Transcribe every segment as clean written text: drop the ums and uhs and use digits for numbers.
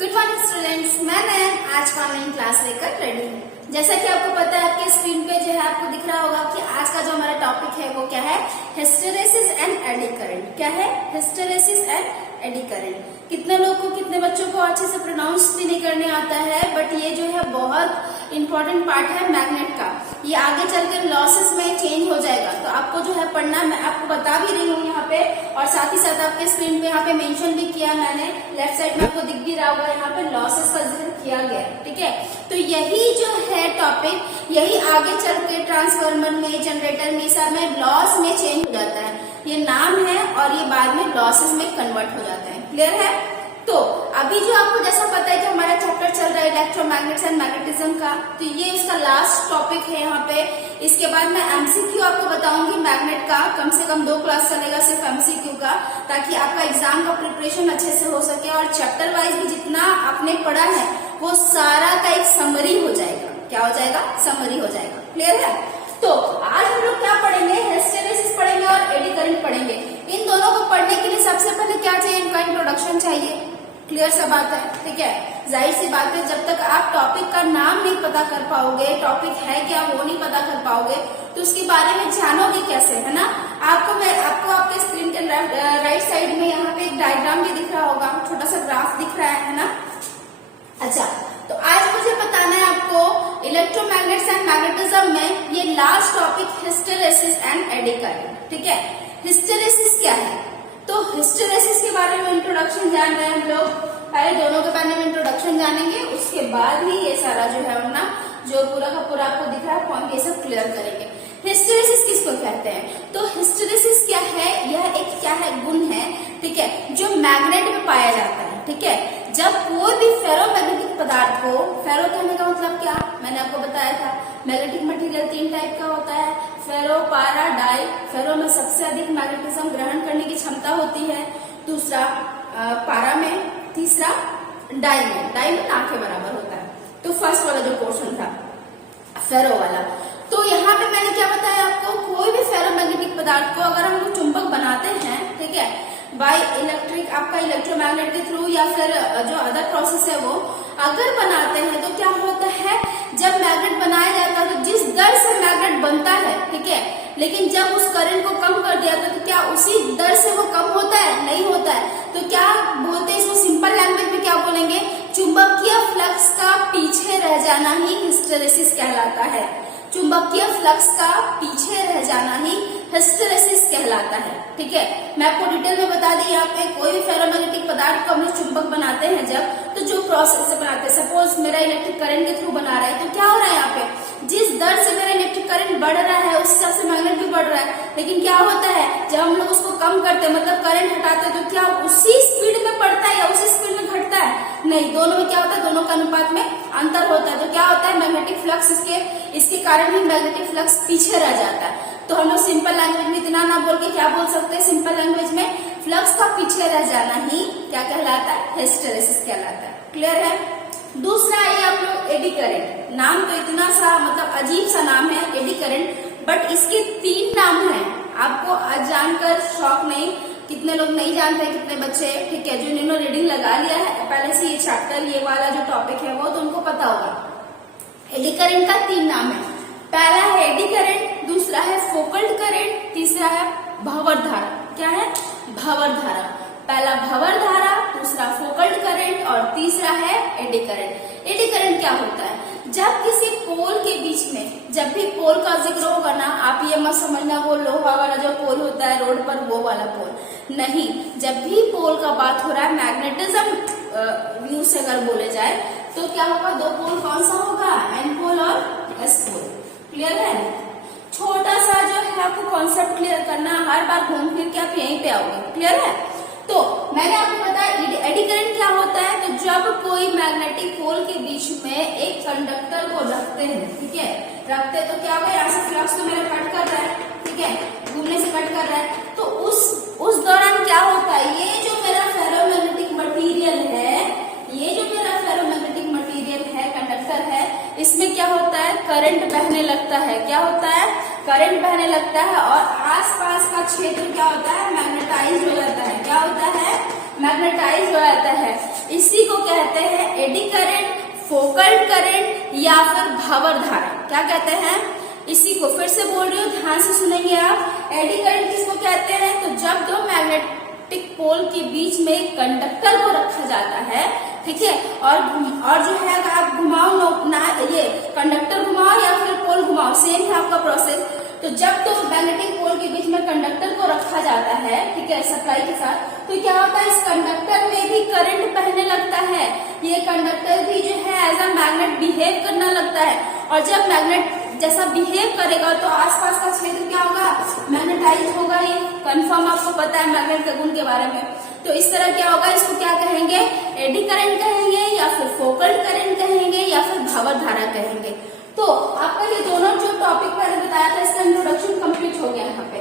Good morning students, मैं आज का ऑनलाइन क्लास लेकर रेडी हूँ। जैसा कि आपको पता है, आपके स्क्रीन पे जो है आपको दिख रहा होगा कि आज का जो हमारा टॉपिक है वो क्या है, हिस्टेरेसिस एंड एडी करंट। क्या है? Hysteresis and eddy current. कितने लोग को, कितने बच्चों को अच्छे से प्रोनाउंस भी नहीं करने आता है, बट ये जो है बहुत इंपॉर्टेंट पार्ट है मैग्नेट का। ये आगे चलकर लॉसेस में चेंज हो जाएगा, तो आपको जो है पढ़ना, मैं आपको बता भी रही हूँ यहाँ पे, और साथ ही साथ आपके स्क्रीन पे यहाँ पे मेंशन भी किया मैंने, लेफ्ट साइड में आपको दिख भी रहा होगा, यहाँ पे लॉसेस का जिक्र किया गया है। ठीक है, तो यही जो है टॉपिक, यही आगे चल के ट्रांसफार्मर में, जनरेटर में, सब में लॉस में चेंज हो जाता है। ये नाम है और ये बाद में लॉसेस में कन्वर्ट हो जाता है। क्लियर है? तो अभी जो आपको जैसा पता है कि हमारा चैप्टर चल रहा है इलेक्ट्रोमैग्नेट्स एंड मैग्नेटिज्म का, तो ये इसका लास्ट टॉपिक है यहाँ पे। इसके बाद मैं एमसीक्यू आपको बताऊंगी मैग्नेट का, कम से कम 2 क्लास चलेगा सिर्फ एमसीक्यू का, ताकि आपका एग्जाम का प्रिपरेशन अच्छे से हो सके, और चैप्टर वाइज भी जितना आपने पढ़ा है वो सारा का एक समरी हो जाएगा। क्या हो जाएगा? समरी हो जाएगा। क्लियर है? तो आज हम लोग क्या पढ़ेंगे? हिस्टेरेसिस पढ़ेंगे और एडी करंट पढ़ेंगे। इन दोनों को पढ़ने के लिए सबसे पहले क्या चाहिए? इनका इंट्रोडक्शन चाहिए। क्लियर सा बात है? ठीक है, जाहिर सी बात है, जब तक आप टॉपिक का नाम नहीं पता कर पाओगे, टॉपिक है क्या वो नहीं पता कर पाओगे, तो उसके बारे में जानोगे कैसे, है ना? आपको आपके स्क्रीन के राइट साइड में यहाँ पे एक डायग्राम भी दिख रहा होगा, छोटा सा ग्राफ दिख रहा है ना? अच्छा, तो आज मुझे बताना है आपको इलेक्ट्रोमैग्नेट्स एंड मैग्नेटिज्म में ये last topic hysteresis and eddy current. ठीक है, हिस्टेरेसिस क्या है? तो हिस्टेरेसिस के बारे में इंट्रोडक्शन जान रहे हैं हम लोग। पहले दोनों के बारे में इंट्रोडक्शन जानेंगे, उसके बाद ही ये सारा जो है अपना जो पूरा का पूरा आपको दिख रहा है पॉइंट, ये सब क्लियर करेंगे। हिस्टेरेसिस किसको कहते हैं? तो हिस्टेरेसिस क्या है? यह एक क्या है? गुण है, ठीक है, जो मैग्नेट में पाया जाता है। ठीक है, जब कोई भी फेरोमैग्नेटिक पदार्थ को, फेरो कहने का मतलब क्या मैंने आपको बताया था, मैग्नेटिक मटेरियल 3 टाइप का होता है, फेरो, पारा, डाई। फेरो में सबसे अधिक मैग्नेटिज्म ग्रहण करने की क्षमता होती है, दूसरा पारा में, तीसरा डाई में। डाई में ना के बराबर होता है। तो फर्स्ट वाला जो पोर्शन था फेरो वाला, तो यहाँ पे मैंने क्या बताया आपको, कोई भी फेरोमैग्नेटिक पदार्थ को अगर हम लोग चुंबक बनाते हैं, ठीक है, बाय इलेक्ट्रिक, आपका इलेक्ट्रोमैग्नेट के थ्रू या फिर जो अदर प्रोसेस है वो अगर बनाते हैं, तो क्या होता है, जब मैग्नेट बनाया जाता है तो जिस दर से मैग्नेट बनता है, ठीक है, लेकिन जब उस करंट को कम कर दिया तो क्या उसी दर से वो कम होता है? नहीं होता है। तो क्या बोलते हैं इसको, सिंपल लैंग्वेज में क्या बोलेंगे, चुंबकीय फ्लक्स का पीछे रह जाना ही हिस्टेरेसिस कहलाता है। चुंबकीय फ्लक्स का पीछे रह जाना ही हिस्टेरेसिस कहलाता है। ठीक है, मैं आपको डिटेल में बता दी, यहाँ पे कोई भी फेरोमैग्नेटिक पदार्थ को हम लोग चुंबक बनाते हैं जब, तो जो प्रोसेस से बनाते हैं, सपोज मेरा इलेक्ट्रिक करंट के थ्रू बना रहा है, तो क्या हो रहा है यहाँ पे, जिस दर से मेरा इलेक्ट्रिक करंट बढ़ रहा है उस हिसाब से मैग्नेट भी बढ़ रहा है, लेकिन क्या होता है जब हम लोग उसको कम करते हैं, मतलब करंट हटाते हैं, तो क्या उसी स्पीड में बढ़ता है या उसी स्पीड में घटता है? नहीं, दोनों में क्या होता है, दोनों का अनुपात में अंतर होता है। तो क्या होता है, मैग्नेटिक फ्लक्स, इसके कारण ही मैग्नेटिक फ्लक्स पीछे रह जाता है। तो हम लोग सिंपल लैंग्वेज में इतना ना बोल के क्या बोल सकते हैं, सिंपल लैंग्वेज में फ्लक्स का पीछे रह जाना ही क्या कहलाता है? हिस्टेरेसिस कहलाता है। क्लियर है? दूसरा है आप लोग एडी करंट। नाम तो इतना सा मतलब अजीब सा नाम है एडी करंट, बट इसके 3 नाम हैं। आपको जानकर शौक नहीं, कितने लोग नहीं जानते, कितने बच्चे, ठीक है, जिन्होंने रीडिंग लगा लिया है पहले से ये चैप्टर, ये वाला जो टॉपिक है वो, तो उनको पता होगा। एडी करंट का 3 नाम है। पहला है एडी करंट, दूसरा है फोकल्ड करंट, तीसरा है भंवर धारा। क्या है? भंवर धारा। पहला भंवर धारा, दूसरा फोकल्ड करंट और तीसरा है एडी करंट। एडी करंट क्या होता है? जब किसी पोल के बीच में, जब भी पोल का जिक्र होगा ना, आप ये मत समझना वो लोहा वाला जो पोल होता है रोड पर वो वाला पोल नहीं, जब भी पोल का बात हो रहा है मैग्नेटिज्म व्यू से अगर बोले जाए, तो क्या होगा, 2 पोल कौन सा होगा, एन पोल और एस पोल। क्लियर है? छोटा सा जो है आपको कॉन्सेप्ट क्लियर करना, हर बार घूम फिर के आप यहीं पे आओगे। क्लियर है? तो मैंने आपको बताया एडी करंट क्या होता है, तो जब कोई मैग्नेटिक पोल के बीच में एक कंडक्टर को रखते हैं, ठीक है, रखते तो क्या होगा, यहाँ से फ्लक्स तो मेरा कट कर रहा है, ठीक है, घूमने से कट कर रहा है, तो उस दौरान क्या होता है, ये जो मेरा फेरोमैग्नेटिक मटीरियल है, ये जो मेरा फेरोमैग्नेटिक मटीरियल है, कंडक्टर है, इसमें क्या होता है, करंट बहने लगता है। क्या होता है? करंट बहने लगता है, और आसपास का क्षेत्र क्या होता है, मैग्नेटाइज हो जाता है। क्या होता है? मैग्नेटाइज हो जाता है। इसी को कहते एडी करंट, फोकल करंट या फिर भंवर धारा। क्या कहते हैं? इसी को फिर से बोल रही हूँ, ध्यान से सुनेंगे आप। एडी करंट किसको कहते हैं? तो जब दो मैग्नेटिक पोल के बीच में एक कंडक्टर को रखा जाता है, ठीक है, और जो है आप घुमाओ ना, ये कंडक्टर घुमाओ या फिर पोल घुमाओ, सेम है आपका प्रोसेस। तो जब तो मैग्नेटिक पोल के बीच में कंडक्टर को रखा जाता है, ठीक है, सप्लाई के साथ, तो क्या होता है, इस कंडक्टर में भी करंट बहने लगता है। ये कंडक्टर भी जो है एज अ मैग्नेट बिहेव करना लगता है, और जब मैग्नेट जैसा बिहेव करेगा तो आसपास का क्षेत्र क्या होगा, मैग्नेटाइज होगा। ये कंफर्म आपको पता है मैग्नेट के गुण के बारे में। तो इस तरह क्या होगा, इसको क्या कहेंगे, एडी करंट कहेंगे या फिर फोकल करंट कहेंगे या फिर भंवर धारा कहेंगे। तो आपका ये दोनों जो टॉपिक मैंने बताया था, इसका इंट्रोडक्शन कंप्लीट हो गया यहाँ पे।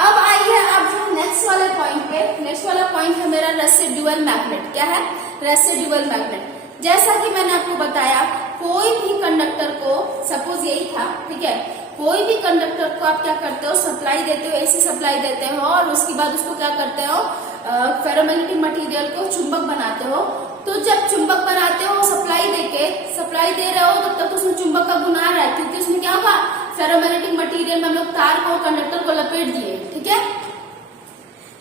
अब आइए अब जो नेक्स्ट वाले पॉइंट पे, नेक्स्ट वाला पॉइंट है मेरा रेसिडुअल मैग्नेट। क्या है? Residual magnet. जैसा कि मैंने आपको बताया, कोई भी कंडक्टर को, सपोज यही था, ठीक है, कोई भी कंडक्टर को आप क्या करते हो, सप्लाई देते हो, एसी सप्लाई देते हो, और उसके बाद उसको क्या करते हो, फेरोमैग्नेटिक मटेरियल को चुंबक बनाते हो। तो जब चुंबक बनाते हो, सप्लाई दे रहे हो, तब तक उसमें चुंबक का गुण आ रहा है, क्योंकि उसमें क्या होगा, फेरोमैग्नेटिक मटेरियल में हम लोग तार को, कंडक्टर को लपेट दिए, ठीक है।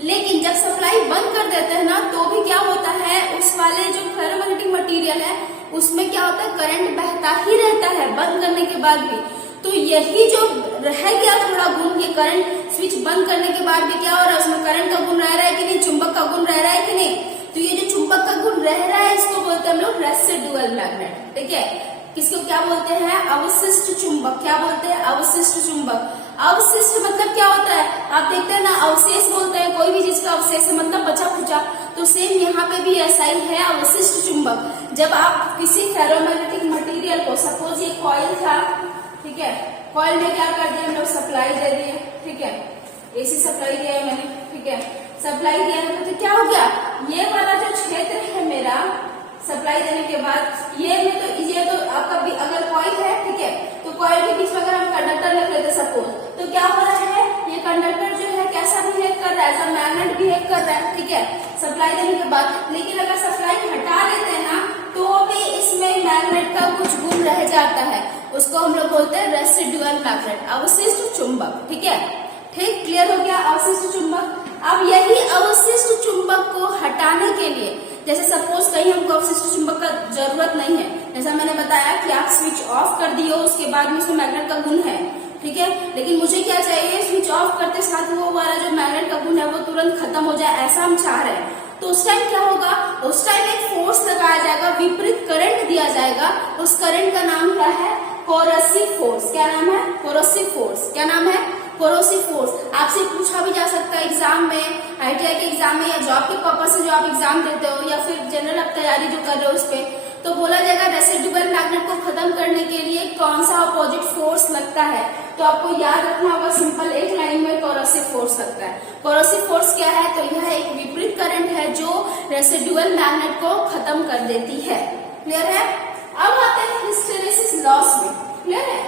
लेकिन जब सप्लाई बंद कर देते हैं ना, तो भी क्या होता है, उस वाले जो फेरोमैग्नेटिक मटेरियल है उसमें क्या होता है, करंट बहता ही रहता है बंद करने के बाद भी। तो यही जो रह गया थोड़ा गुण, ये करंट स्विच बंद करने के बाद भी क्या हो रहा है, उसमें करंट का गुण रह रहा है कि नहीं, चुंबक का गुण रह रहा है कि नहीं। तो ये जो चुंबक का गुण रह रहा है, इसको बोलते हैं हम लोग रेसिडुअल मैग्नेट, ठीक है। किसको क्या बोलते हैं, अवशिष्ट चुंबक। क्या बोलते हैं, अवशिष्ट चुंबक। अवशिष्ट मतलब क्या होता है, आप देखते हैं ना, अवशेष बोलते हैं, कोई भी चीज का अवशेष मतलब बचा खुचा। तो सेम यहाँ पे भी ऐसा ही है, अवशिष्ट चुंबक। जब आप किसी फेरोमैग्नेटिक मटेरियल को, सपोज ये कॉइल था, ठीक है, कॉइल में क्या कर दिया हम लोग, सप्लाई दे दिए, ठीक है, एसी सप्लाई दिया है मैंने, ठीक है, सप्लाई दिया है, तो क्या हो गया, ये वाला जो क्षेत्र है मेरा, सप्लाई देने के बाद ये तो आपका भी अगर कॉइल है, ठीक है, तो कॉइल के बीच में अगर हम कंडक्टर रख लेते सपोज, तो क्या हो रहा है, ये कंडक्टर जो है कैसा बिहेव कर रहा है, ऐसा मैग्नेट बिहेव कर रहा है, ठीक है, सप्लाई देने के बाद। लेकिन अगर सप्लाई हटा देते हैं ना, तो भी इसमें मैग्नेट का कुछ गुण रह जाता है, उसको हम लोग बोलते हैं रेसिडुअल मैग्नेट, अवशिष्ट चुंबक, ठीक है। ठीक, क्लियर हो गया, अवशिष्ट चुंबक। अब यही अवशिष्ट चुंबक को हटाने के लिए, जैसे सपोज कहीं हमको अवशिष्ट चुंबक का जरूरत नहीं है, जैसा मैंने बताया कि आप स्विच ऑफ कर दिए, उसके बाद में उसमें मैग्नेट का गुण है, ठीक है, लेकिन मुझे क्या चाहिए, स्विच ऑफ करते साथ वो वाला जो मैग्नेट का गुण है वो तुरंत खत्म हो जाए, ऐसा हम चाह रहे हैं। तो उस टाइम क्या होगा, उस टाइम एक फोर्स लगाया जाएगा, विपरीत करंट दिया जाएगा। उस करंट का नाम क्या है, कोरोसिव फोर्स। क्या नाम है, कोरोसिव फोर्स। क्या नाम है, कोरोसिव फोर्स। आपसे पूछा भी जा सकता है एग्जाम में, आईटीआई के एग्जाम में, या जॉब के पर्पज से जो आप एग्जाम देते हो, या फिर जनरल आप तैयारी जो कर रहे हो उस पे, तो बोला जाएगा रेसिडुअल मैग्नेट को खत्म करने के लिए कौन सा अपोजिट फोर्स लगता है। तो आपको याद रखना होगा, सिंपल एक लाइन में कोरोसिव फोर्स लगता है। कोरोसिव फोर्स क्या है, तो यह एक विपरीत करंट है जो रेसिडुअल मैग्नेट को खत्म कर देती है। क्लियर है। अब आते हैं हिस्टेरेसिस लॉस में। क्लियर है।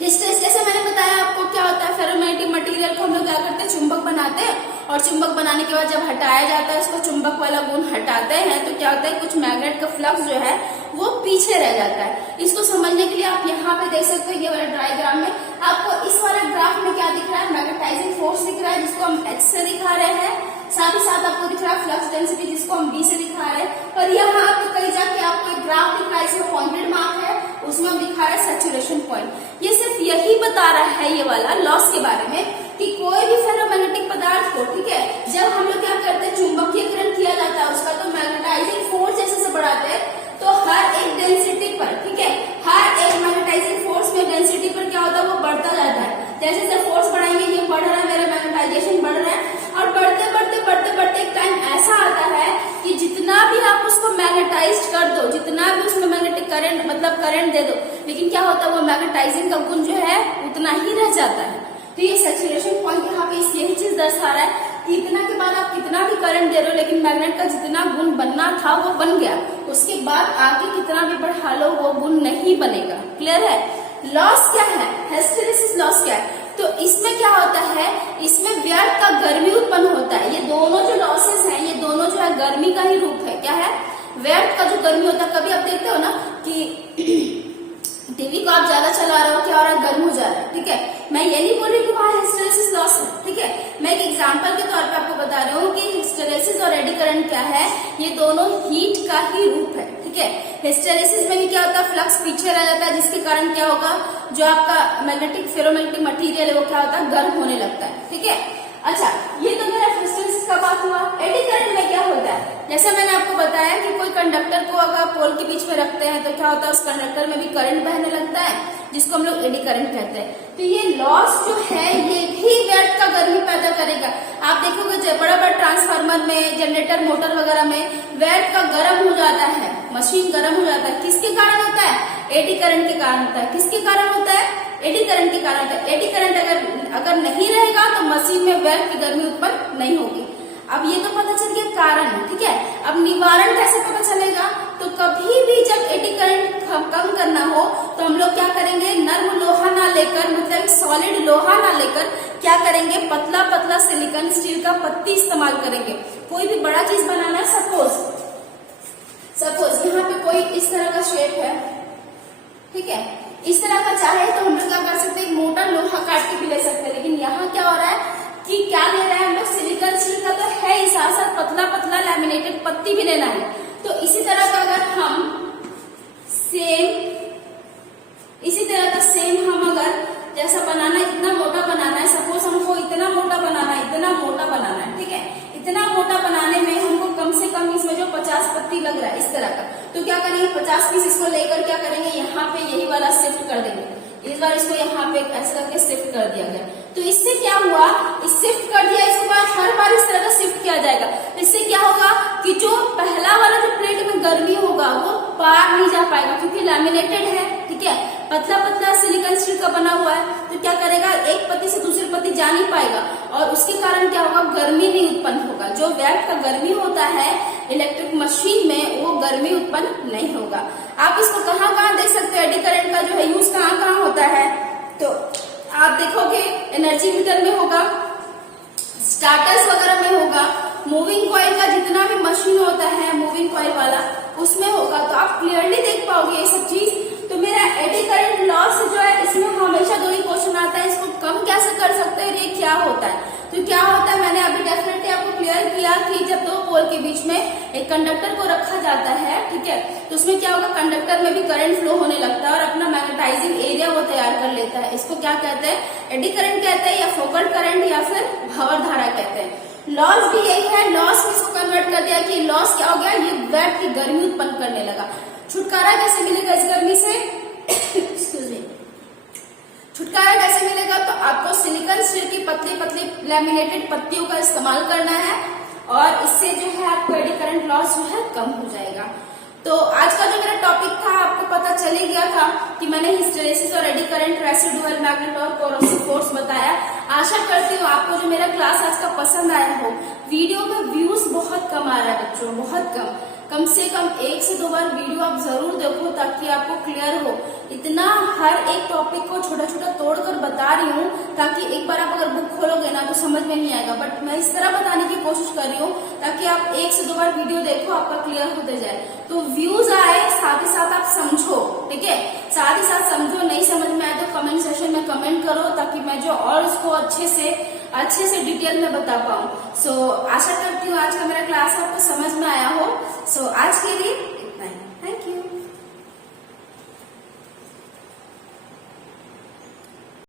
हिस्टेरेसिस, जैसे मैंने बताया आपको क्या होता है, फेरोमैग्नेटिक मटेरियल को हम लोग क्या करते हैं, चुंबक बनाते हैं, और चुंबक बनाने के बाद जब हटाया जाता है, उसको चुंबक वाला गुण हटाते हैं, तो क्या होता है, कुछ मैग्नेट का फ्लक्स जो है वो पीछे रह जाता है। इसको समझने के लिए आप यहाँ पे देख सकते हो, ये वाला डायग्राम में आपको इस वाले ग्राफ में क्या दिख रहा है, मैग्नेटाइजिंग फोर्स दिख रहा है, जिसको हम H से दिखा रहे हैं, साथ ही साथ आपको दिख रहा है फ्लक्स डेंसिटी, जिसको हम B से दिखा रहे हैं। और यहाँ आपको कहीं जाके आपको एक ग्राफ दिख रहा है, इसमें पॉइंटेड मार्क है, उसमें हम दिखा रहे हैं सैचुरेशन पॉइंट। ये सिर्फ यही बता रहा है ये वाला लॉस के बारे में, कि कोई भी फेरोमैग्नेटिक पदार्थ को, ठीक है, जब हम लोग क्या करते हैं, चुंबकीयकरण किया जाता है उसका, तो मैग्नेटाइजिंग फोर्स जैसे से बढ़ाते हैं, तो हर एक डेंसिटी पर, ठीक है, हर एक मैग्नेटाइजिंग फोर्स में डेंसिटी पर क्या होता है, वो बढ़ता जाता है। जैसे जैसे फोर्स बढ़ाएंगे, ये बढ़ रहा है, मेरा मैग्नेटाइजेशन बढ़ रहा है, और बढ़ते बढ़ते बढ़ते बढ़ते एक टाइम ऐसा आता है कि जितना भी आप उसको मैग्नेटाइज कर दो, जितना भी उसमें मैग्नेटिक करंट मतलब करंट दे दो, लेकिन क्या होता है, वो मैग्नेटाइजिंग का गुण जो है उतना ही रह जाता है। तो ये सैचुरेशन पॉइंट यहाँ पे यही चीज दर्शा रहा है कि इतना के बाद आप कितना भी करंट दे रहे हो, लेकिन मैग्नेट का जितना गुण बनना था वो बन गया, उसके बाद आगे कितना भी बढ़ा लो वो गुण नहीं बनेगा। क्लियर है। लॉस क्या है, हिस्टेरेसिस लॉस क्या है, तो इसमें क्या होता है, इसमें व्यर्थ का गर्मी उत्पन्न होता है। ये दोनों जो लॉसेस हैं, ये दोनों जो है गर्मी का ही रूप है। क्या है, व्यर्थ का जो गर्मी होता है, कभी आप देखते हो ना कि टीवी को आप ज्यादा चला रहे हो, क्या हो रहा है, गर्म हो जा रहा है, ठीक है। मैं ये नहीं बोल रही कि वहां हिस्टेरेसिस लॉस है, ठीक है। मैं एक एग्जांपल के तौर पे आपको बता रही हूँ कि हिस्टेरेसिस और एडी करंट क्या है, ये दोनों हीट का ही रूप है, ठीक है। हिस्टेरेसिस में क्या होता है, फ्लक्स पीछे रह जाता है, जिसके कारण क्या होगा, जो आपका मैग्नेटिक फेरोमैग्नेटिक मटेरियल है वो क्या होता है, गर्म होने लगता है, ठीक है। अच्छा, ये तो मेरा हिस्टेरेसिस का बात हुआ। एडी करंट में क्या होता है, जैसे मैंने आपको बताया कि कोई कंडक्टर को अगर पोल के बीच में रखते हैं तो क्या होता है, उस कंडक्टर में भी करंट बहने लगता है, जिसको हम लोग एडी करंट कहते हैं। तो ये लॉस जो है ये भी व्यर्थ का गर्मी पैदा करेगा। आप देखोगे जो बड़ा बड़ा ट्रांसफार्मर में, जनरेटर, मोटर वगैरह में व्यर्थ का गर्म हो जाता है, मशीन गर्म हो जाता है, किसके कारण होता है, एडी करंट के कारण होता है। किसके कारण होता है, एडी करंट के कारण होता है। एडी करंट अगर नहीं रहेगा तो मशीन में व्यर्थ की गर्मी उत्पन्न नहीं होगी। अब ये तो पता चल गया कारण, ठीक है। अब निवारण कैसे पता चलेगा, तो कभी भी जब एडी करंट कम करना हो तो हम लोग क्या करेंगे, नर्म लोहा ना लेकर, मतलब सॉलिड लोहा ना लेकर क्या करेंगे, पतला पतला सिलिकॉन स्टील का पत्ती इस्तेमाल करेंगे। कोई भी बड़ा चीज बनाना है, सपोज यहाँ पे कोई इस तरह का शेप है, ठीक है, इस तरह का चाहे तो हम लोग क्या कर सकते हैं, मोटा लोहा काट के भी ले सकते हैं। लेकिन यहाँ क्या हो रहा है कि क्या ले रहे हैं हम लोग, सिलिकॉन स्टील का तो है ही, साथ साथ पतला पतला लैमिनेटेड पत्ती भी लेना है। तो इसी तरह का अगर हम इसी तरह का सेम हम अगर जैसा बनाना है, इतना मोटा बनाना है, सपोज हमको इतना मोटा बनाना है, ठीक है। इतना मोटा बनाने में हमको कम से कम इसमें जो 50 पत्ती लग रहा है इस तरह का, तो क्या करेंगे, 50 पीस इसको लेकर क्या करेंगे, यहाँ पे यही वाला शिफ्ट कर देंगे। इस बार इसको यहाँ पे ऐसे करके शिफ्ट कर दिया गया। तो इससे क्या हुआ, इस शिफ्ट कर दिया, इसके बाद हर बार इस तरह का शिफ्ट किया जाएगा। इससे क्या होगा कि जो पहला वाला जो प्लेट में गर्मी होगा वो पार नहीं जा पाएगा, क्योंकि लैमिनेटेड है, ठीक है, पतला पतला सिलिकॉन स्टील का बना हुआ है। तो क्या करेगा, एक पत्ती से दूसरी पत्ती जा नहीं पाएगा और उसके कारण क्या होगा, गर्मी नहीं उत्पन्न होगा। जो व्यर्थ का गर्मी होता है इलेक्ट्रिक मशीन में, वो गर्मी उत्पन्न नहीं होगा। आप इसको कहाँ कहाँ देख सकते हो, एडी करंट का जो है यूज कहाँ कहाँ होता है, तो आप देखोगे एनर्जी मीटर में होगा, स्टार्टर्स वगैरह में होगा, मूविंग कॉइल का जितना भी मशीन होता है मूविंग कॉइल वाला उसमें होगा। तो आप क्लियरली देख पाओगे ये सब चीज। तो मेरा एडी करंट लॉस जो है, इसमें हमेशा दो ही क्वेश्चन आता है, इसको कम कैसे कर सकते हैं, ये क्या होता है। तो क्या होता है, मैंने अभी डेफिनेटली आपको क्लियर किया कि जब दो पोल के बीच में एक कंडक्टर को रखा जाता है, ठीक है, तो उसमें क्या होगा, कंडक्टर में भी करंट फ्लो होने लगता है और अपना मैग्नेटाइजिंग एरिया वो तैयार कर लेता है। इसको क्या कहते हैं, एडी करंट कहते हैं, या फोकट करंट, या फिर भंवर धारा कहते हैं। लॉस भी यही है, लॉस में इसको कन्वर्ट कर दिया कि लॉस क्या हो गया, ये व्यर्थ की गर्मी उत्पन्न करने लगा। छुटकारा कैसे मिलेगा इस गर्मी से, एक्सक्यूज मी, छुटकारा कैसे मिलेगा, तो आपको सिलिकॉन स्टील की पतली पतली लैमिनेटेड पत्तियों का इस्तेमाल करना है और इससे जो है आपको एडी करंट लॉस जो है कम हो जाएगा। तो आज का जो मेरा टॉपिक था आपको पता चल ही गया था कि मैंने हिस्टेरेसिस और एडी करंट, रेसिडुअल मैग्नेट और कोरोसिव फोर्स बताया। आशा करती हूँ आपको जो मेरा क्लास आज का पसंद आया हो। वीडियो में व्यूज बहुत कम आ रहा है बच्चों, बहुत कम से कम 1 से 2 बार वीडियो आप जरूर देखो ताकि आपको क्लियर हो। इतना हर एक टॉपिक को छोटा छोटा तोड़कर बता रही हूँ ताकि एक बार आप अगर बुक खोलोगे ना तो समझ में नहीं आएगा, बट मैं इस तरह बताने की कोशिश कर रही हूँ ताकि आप 1 से 2 बार वीडियो देखो, आपका क्लियर होते जाए। तो व्यूज आए, साथ ही साथ आप समझो, ठीक है, साथ ही साथ समझो। नहीं समझ में आए तो कमेंट सेक्शन में कमेंट करो ताकि मैं जो और उसको अच्छे से डिटेल में बता पाऊँ। सो आशा करती हूँ आज का मेरा क्लास आपको समझ में आया हो। सो आज के लिए